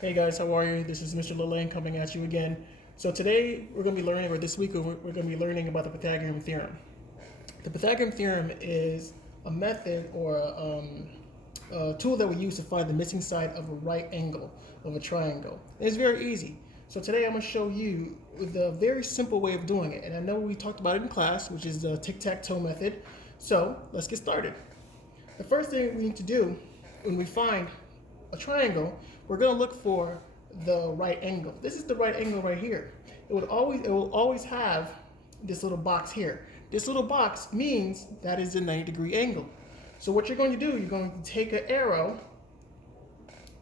Hey guys, how are you? This is Mr. Lilane coming at you again. So today we're going to be learning, or this week we're going to be learning about the Pythagorean Theorem. The Pythagorean Theorem is a method or a tool that we use to find the missing side of a right angle of a triangle. And it's very easy. So today I'm going to show you the very simple way of doing it. And I know we talked about it in class, which is the tic-tac-toe method. So let's get started. The first thing we need to do when we find a triangle, we're going to look for the right angle. This is the right angle right here. It will always have this little box here. This little box means that is a 90-degree angle. So what you're going to do, you're going to take an arrow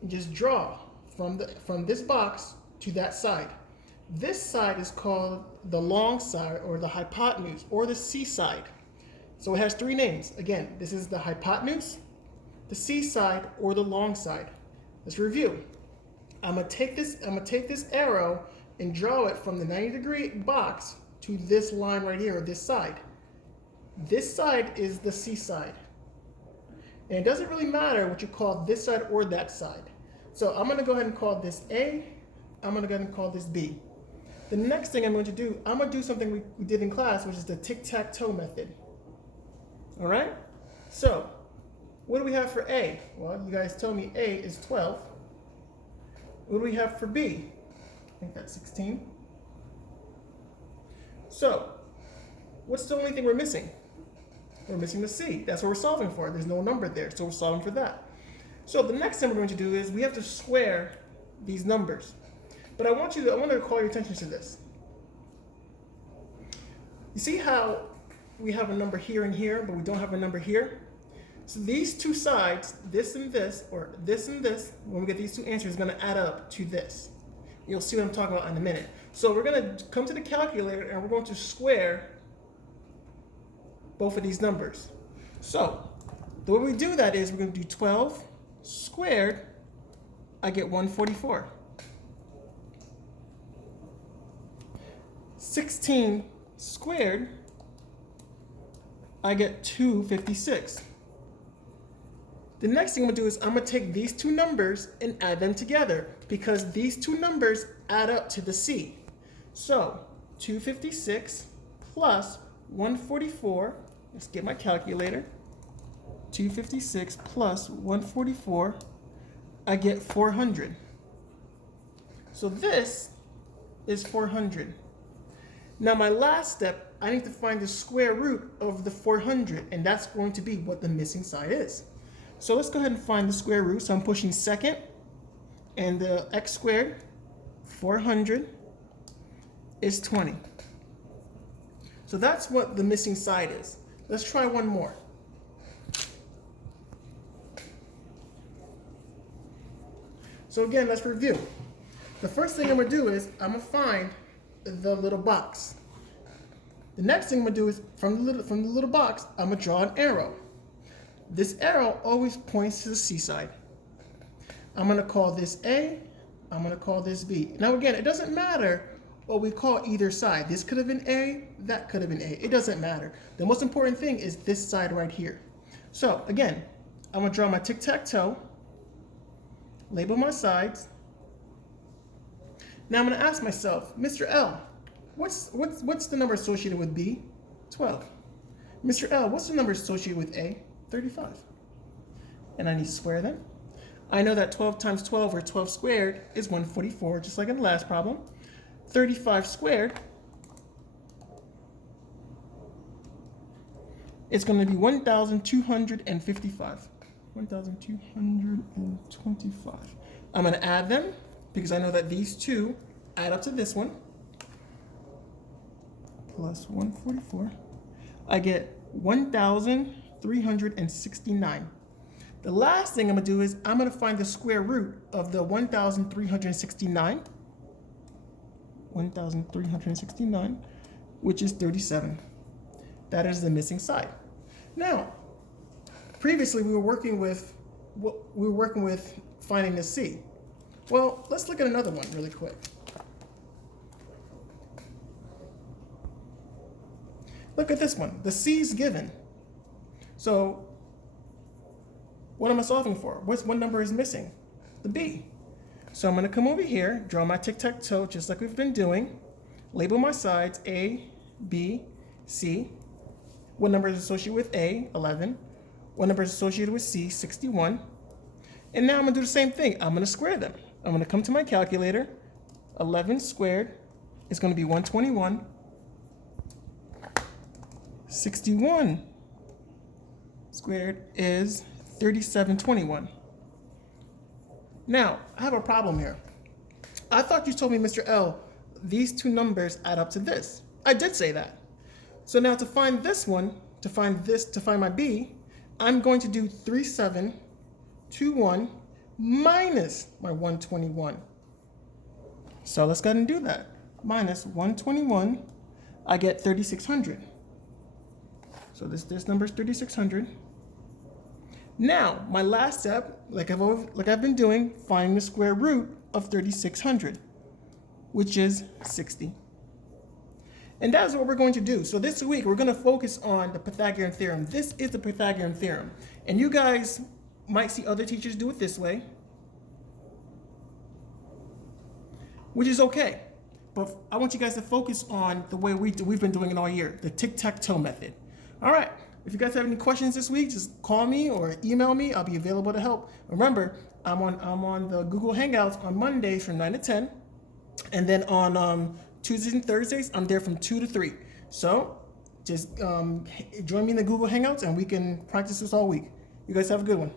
and just draw from this box to that side. This side is called the long side, or the hypotenuse, or the C side. So it has three names. Again, this is the hypotenuse, the C side, or the long side. Let's review. I'm gonna take this arrow and draw it from the 90-degree box to this line right here, or this side. This side is the C side. And it doesn't really matter what you call this side or that side. So I'm gonna go ahead and call this A. I'm gonna go ahead and call this B. The next thing I'm going to do, I'm gonna do something we did in class, which is the tic-tac-toe method. All right? So, what do we have for A? Well, you guys told me A is 12. What do we have for B? I think that's 16. So, what's the only thing we're missing? We're missing the C. That's what we're solving for. There's no number there, so we're solving for that. So the next thing we're going to do is we have to square these numbers. But I want to call your attention to this. You see how we have a number here and here, but we don't have a number here? So these two sides, this and this, or this and this, when we get these two answers, is going to add up to this. You'll see what I'm talking about in a minute. So we're going to come to the calculator and we're going to square both of these numbers. So the way we do that is we're going to do 12 squared, I get 144. 16 squared, I get 256. The next thing I'm gonna do is I'm gonna take these two numbers and add them together, because these two numbers add up to the C. So 256 plus 144, let's get my calculator. 256 plus 144, I get 400. So this is 400. Now my last step, I need to find the square root of the 400, and that's going to be what the missing side is. So let's go ahead and find the square root. So I'm pushing second, and the x squared, 400, is 20. So that's what the missing side is. Let's try one more. So again, let's review. The first thing I'm gonna do is I'm gonna find the little box. The next thing I'm gonna do is from the little box, I'm gonna draw an arrow. This arrow always points to the C side. I'm going to call this A. I'm going to call this B. Now again, it doesn't matter what we call either side. This could have been A, that could have been A. It doesn't matter. The most important thing is this side right here. So again, I'm going to draw my tic-tac-toe, label my sides. Now I'm going to ask myself, Mr. L, what's the number associated with B? 12. Mr. L, what's the number associated with A? 35. And I need to square them. I know that 12 times 12, or 12 squared, is 144, just like in the last problem. 35 squared, it's going to be 1,255. 1,225. I'm going to add them, because I know that these two add up to this one. Plus 144. I get 1,369. The last thing I'm going to do is I'm going to find the square root of the 1,369. 1,369, which is 37. That is the missing side. Now, previously we were working with finding the C. Well, let's look at another one really quick. Look at this one. The C is given. So what am I solving for? What number is missing? The B. So I'm going to come over here, draw my tic-tac-toe just like we've been doing. Label my sides A, B, C. What number is associated with A? 11. What number is associated with C? 61. And now I'm going to do the same thing. I'm going to square them. I'm going to come to my calculator. 11 squared is going to be 121. 61 squared is 3721. Now, I have a problem here. I thought you told me, Mr. L, these two numbers add up to this. I did say that. So now to find this one, to find my B, I'm going to do 3721 minus my 121. So let's go ahead and do that. Minus 121, I get 3600. So this number is 3600. Now, my last step, like I've been doing, find the square root of 3600, which is 60. And that's what we're going to do. So this week, we're going to focus on the Pythagorean Theorem. This is the Pythagorean Theorem. And you guys might see other teachers do it this way, which is okay. But I want you guys to focus on the way we've been doing it all year, the tic-tac-toe method. All right. If you guys have any questions this week, just call me or email me. I'll be available to help. Remember, I'm on the Google Hangouts on Mondays from 9 to 10. And then on Tuesdays and Thursdays, I'm there from 2 to 3. So just join me in the Google Hangouts and we can practice this all week. You guys have a good one.